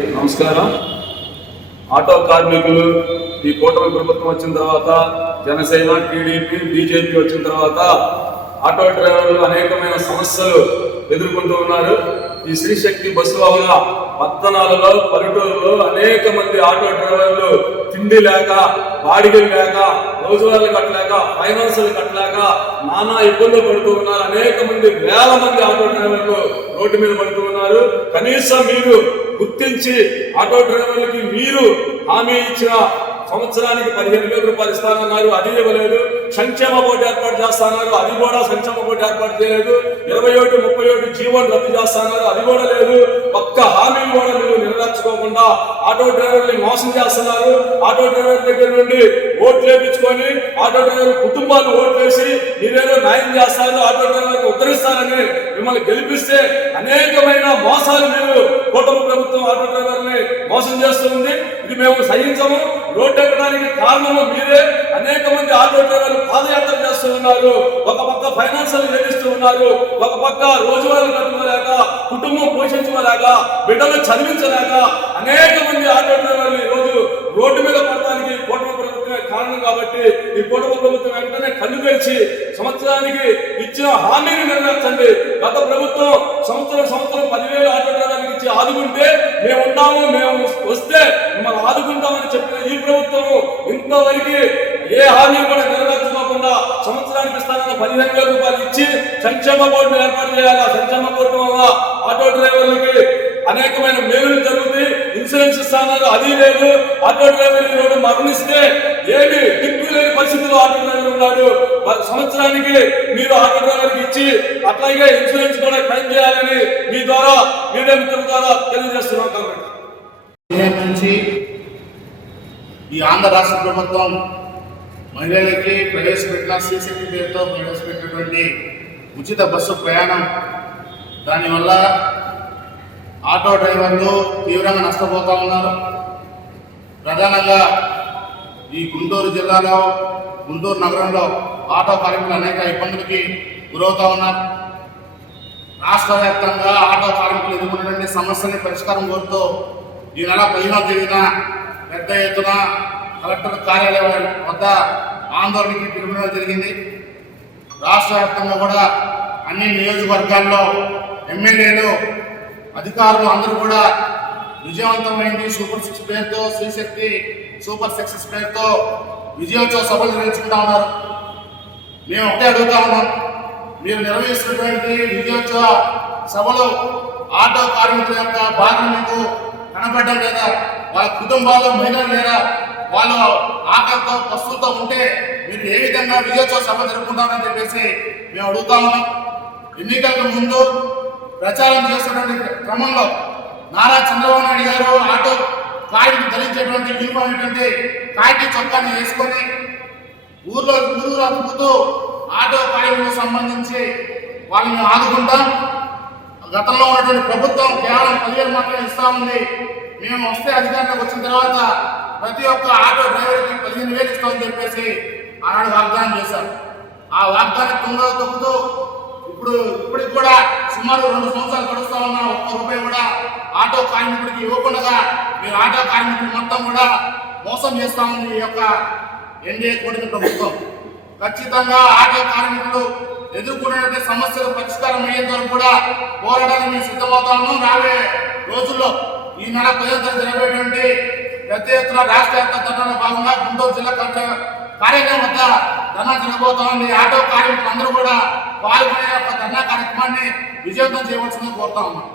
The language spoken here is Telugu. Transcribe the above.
నమస్కారం. ఆటో కార్మికులు ఈ కూటమి ప్రభుత్వం వచ్చిన తర్వాత జనసేన, టీడీపీ, బీజేపీ వచ్చిన తర్వాత ఆటో డ్రైవర్లు అనేకమైన సమస్యలు ఎదుర్కొంటూ ఉన్నారు. ఈ శ్రీశక్తి బస్సు వల్ల పట్టణాలలో, పల్లెటూరులో అనేక మంది ఆటో డ్రైవర్లు తిండి లేక, బాడిగలు లేక, రోజువారీలు కట్టలేక, ఫైనాన్సులు కట్టలేక నానా ఇబ్బందులు పడుతూ ఉన్నారు. అనేక మంది, వేల మంది ఆటో డ్రైవర్లు రోడ్డు మీద పడుతూ ఉన్నారు. కనీసం మీరు గుర్తించి ఆటో డ్రైవర్లకి మీరు హామీ ఇచ్చిన సంవత్సరానికి 15,000 రూపాయలు ఇస్తానన్నారు, అది ఇవ్వలేదు. సంక్షేమ బోర్డు ఏర్పాటు చేస్తున్నారు, అది కూడా సంక్షేమ బోర్డు ఏర్పాటు చేయలేదు. 21, 31 జీవోలు రద్దు చేస్తున్నారు, అది కూడా లేదు. ఒక్క హామీలు కూడా మీరు నెరవేర్చుకోకుండా ఆటో డ్రైవర్ని మోసం చేస్తున్నారు. ఆటో డ్రైవర్ దగ్గర నుండి ఓట్లు వేయించుకొని ఆటో డ్రైవర్ కుటుంబాలు ఓట్లు వేసి మీరేదో న్యాయం చేస్తారు, ఆటో డ్రైవర్కి ఉత్తరిస్తారని మిమ్మల్ని గెలిపిస్తే అనేకమైన మోసాలు మీరు కూటమి ప్రభుత్వం ఆటో డ్రైవర్ని మోసం చేస్తుంది. ఇది మేము సహించము. రోడ్డు ఎక్కడానికి కారణము మీరే. అనేక మంది ఆటో డ్రైవర్లు పాదయాత్ర చేస్తూ ఉన్నారు. ఒక పక్క ఫైనాన్షియల్ చెల్లిస్తూ ఉన్నారు, ఒక పక్క రోజువారీలు కట్టుకోలేక, కుటుంబం పోషించుకోలేక, బిడ్డలు చదివించలేక అనేక మంది ఆటో డ్రైవర్లు ఈ రోజు రోడ్డు మీద పడటానికి కూటమి ప్రభుత్వమే కారణం. కాబట్టి ఈ కూటమి ప్రభుత్వం వెంటనే కళ్ళు తెరిచి సంవత్సరానికి ఇచ్చిన హామీని నెరవేర్చండి. గత ప్రభుత్వం సంవత్సరం 10,000 ఆటో డ్రైవర్లకు ఇచ్చి ఆదుకుంటే మేము ఉంటాము, మేము వస్తే మిమ్మల్ని ఆదుకుంటామని చెప్పిన ఈ ప్రభుత్వము ఇంతవరకు ఏ హామీ కూడా నెరవేర్చుకోకుండా సంవత్సరానికి ఇస్తానన్న 15,000 రూపాయలు ఇచ్చి సంక్షేమ బోర్డును ఏర్పాటు చేయాలి. సంక్షేమ బోర్డు వల్ల ఆటో డ్రైవర్లకి అనేకమైన మేలులు జరుగుతాయి. ఇన్సూరెన్స్ ఇస్తాన్నారు, అది లేదు. ఆటో డ్రైవర్ ఈ రోజు మరణిస్తే ఏమి దిక్కు లేని పరిస్థితిలో ఆటో డ్రైవర్ ఉన్నాడు. సంవత్సరానికి మీరు ఆటో డ్రైవర్కి ఇచ్చి అట్లాగే ఇన్సూరెన్స్ కూడా క్లెయిమ్ చేయాలని మీ ద్వారా, మీడియా మిత్రుల ద్వారా తెలియజేస్తున్నాం. కాబట్టి నుంచి ఈ ఆంధ్ర రాష్ట్ర ప్రభుత్వం మహిళలకి ప్రవేశపెట్టిన శ్రీశక్తి పేరుతో ప్రవేశపెట్టినటువంటి ఉచిత బస్సు ప్రయాణం, దానివల్ల ఆటో డ్రైవర్లు తీవ్రంగా నష్టపోతూ ఉన్నారు. ప్రధానంగా ఈ గుంటూరు జిల్లాలో, గుంటూరు నగరంలో ఆటో కార్మికులు అనేక ఇబ్బందులకి గురవుతూ ఉన్నారు. రాష్ట్ర వ్యాప్తంగా ఆటో కార్మికులు ఎదుర్కొన్నటువంటి సమస్యని పరిష్కారం కోరుతూ ఈ నెల 15వ తేదీన పెద్ద ఎత్తున కలెక్టర్ కార్యాలయం వద్ద ఆందోళనకి పిలుపునడం జరిగింది. రాష్ట్ర వ్యాప్తంగా కూడా అన్ని నియోజకవర్గాల్లో ఎమ్మెల్యేలు, అధికారులు అందరూ కూడా విజయవంతమైంది సూపర్ 6 పేరుతో, శ్రీశక్తి సూపర్ సక్సెస్ పేరుతో విజయోత్సవ సభలు నిర్వహించుకుంటా ఉన్నారు. మేము ఒకటే అడుగుతా ఉన్నాం, మీరు నిర్వహిస్తున్నటువంటి విజయోత్సవ సభలో ఆటో కార్మికుల యొక్క బాధలు మీకు కనపడడం లేదా? వాళ్ళ కుటుంబాల్లో మహిళలు లేరా? వాళ్ళు ఆకలితో, పస్తులతో ఉంటే మీరు ఏ విధంగా విజయోత్సవ సభ జరుపుకుంటారని చెప్పేసి మేము అడుగుతా ఉన్నాం. ఎన్నికలకు ముందు ప్రచారం చేస్తున్నటువంటి క్రమంలో నారా చంద్రబాబు నాయుడు గారు ఆటో కార్మికులు ధరించేటువంటి యూనిఫామ్ కాకి చొక్కాన్ని వేసుకొని ఊరు తిరుగుతూ ఆటో కార్మికులకు సంబంధించి వాళ్ళని ఆదుకుంటాం. గతంలో ఉన్నటువంటి ప్రభుత్వం కేవలం 10,000 మాత్రమే ఇస్తా ఉంది. మేము వస్తే అధికారంలోకి వచ్చిన తర్వాత ప్రతి ఒక్క ఆటో డ్రైవర్కి 15,000 ఇస్తామని చెప్పేసి ఆనాడు వాగ్దానం చేశారు. ఆ వాగ్దానం తొందరగా తొక్కుతూ ఇప్పటికి కూడా సుమారు 2 సంవత్సరాలు గడుస్తా ఉన్నా ఒక్క రూపాయి కూడా ఆటో కార్మికుడికి ఇవ్వకుండా మీరు ఆటో కార్మికులు మొత్తం కూడా మోసం చేస్తా ఉంది ఈ యొక్క ఎన్డీఏ కూటమి ప్రభుత్వం. ఖచ్చితంగా ఆటో కార్మికులు ఎదుర్కొనే సమస్యలు పరిష్కారం అయ్యేంత వరకు కూడా పోరాటానికి మేము సిద్ధమవుతా ఉన్నాం. రాబోయే రోజుల్లో ఈ నెల 15వ తేదీ జరిగేటువంటి పెద్ద ఎత్తున రాష్ట్ర వ్యాప్త ధర్నాలో భాగంగా గుంటూరు జిల్లా కార్యాలయం వద్ద ధర్నా జరగబోతా ఉంది. ఆటో కార్మికులు అందరూ కూడా పాల్గొనే యొక్క ధర్నా కార్యక్రమాన్ని విజయవంతం చేయవలసిందని కోరుతా ఉన్నాం.